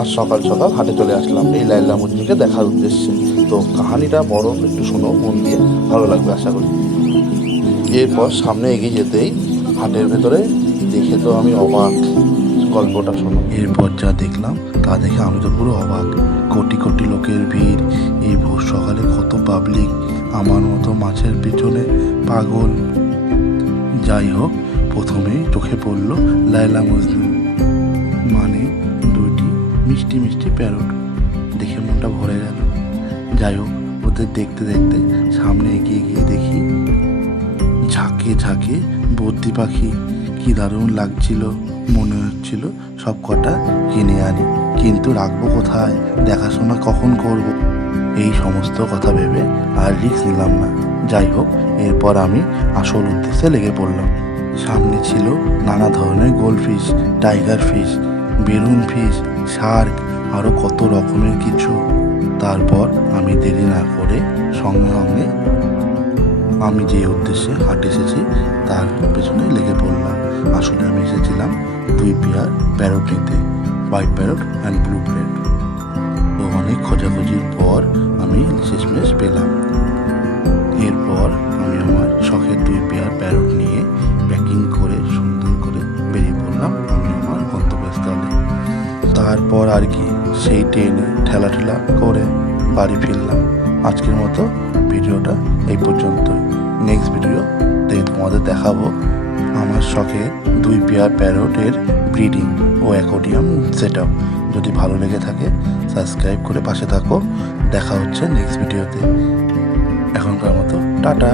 আজ সকাল সকাল হাটে চলে আসলাম এই লাইলা মজনুকে দেখার উদ্দেশ্যে। তো কাহানিটা বড়, একটু শোনো মন দিয়ে, ভালো লাগবে আশা করি। এরপর সামনে এগিয়ে যেতেই হাটের ভেতরে দেখে তো আমি অবাক। গল্পটা শোনো। এরপর যা দেখলাম তা দেখে আমি তো পুরো অবাক। কোটি কোটি লোকের ভিড়, এই ভোর সকালে কত পাবলিক, আমার মতো মাছের পিছনে পাগল। যাই হোক, প্রথমেই চোখে পড়ল লায়লা মজনু, মানে দুইটি মিষ্টি মিষ্টি প্যারট। দেখে মনটা ভরে গেল। যাই হোক, ওদের দেখতে দেখতে সামনে এগিয়ে গিয়ে দেখি ঝাঁকে ঝাঁকে বদ্রি পাখি। কি দারুণ লাগছিল, মনে হচ্ছিল সব কটা কিনে আনি, কিন্তু রাখবো কোথায়, দেখাশোনা কখন করব, এই সমস্ত কথা ভেবে আর রিস্ক নিলাম না। যাই হোক, এরপর আমি আসল উদ্দেশ্যে লেগে পড়লাম। সামনে ছিল নানা ধরনের goldfish, tiger fish, balloon fish, Shark, আরও কত রকমের কিছু। তারপর আমি দেরি না করে সঙ্গে সঙ্গে আমি যে উদ্দেশ্যে হাট এসেছি তার পেছনে লেগে পড়লাম। আসলে আমি এসেছিলাম দুই পেয়ার প্যারট নিতে, white parrot and blue parrot. তো অনেক খোঁজাখুঁজির পর আমি শেষমেশ পেলাম। এরপর আমি আমার শখের দুই পেয়ার প্যারট নিয়ে প্যাকিং করে সুন্দর করে বেরিয়ে পড়লাম আমি আমার গন্তব্যস্থলে। তারপর আর কি, সেই ট্রেনে ঠেলা করে বাড়ি ফিরলাম। আজকের মতো ভিডিওটা এই পর্যন্তই। নেক্সট ভিডিওতে তোমাদের দেখাবো আমার শখের দুই পেয়ার প্যারটের ব্রিডিং ও অ্যাকোয়ারিয়াম সেট আপ। যদি ভালো লেগে থাকে সাবস্ক্রাইব করে পাশে থাকো। দেখা হচ্ছে নেক্সট ভিডিওতে। এখনকার মতো টাটা।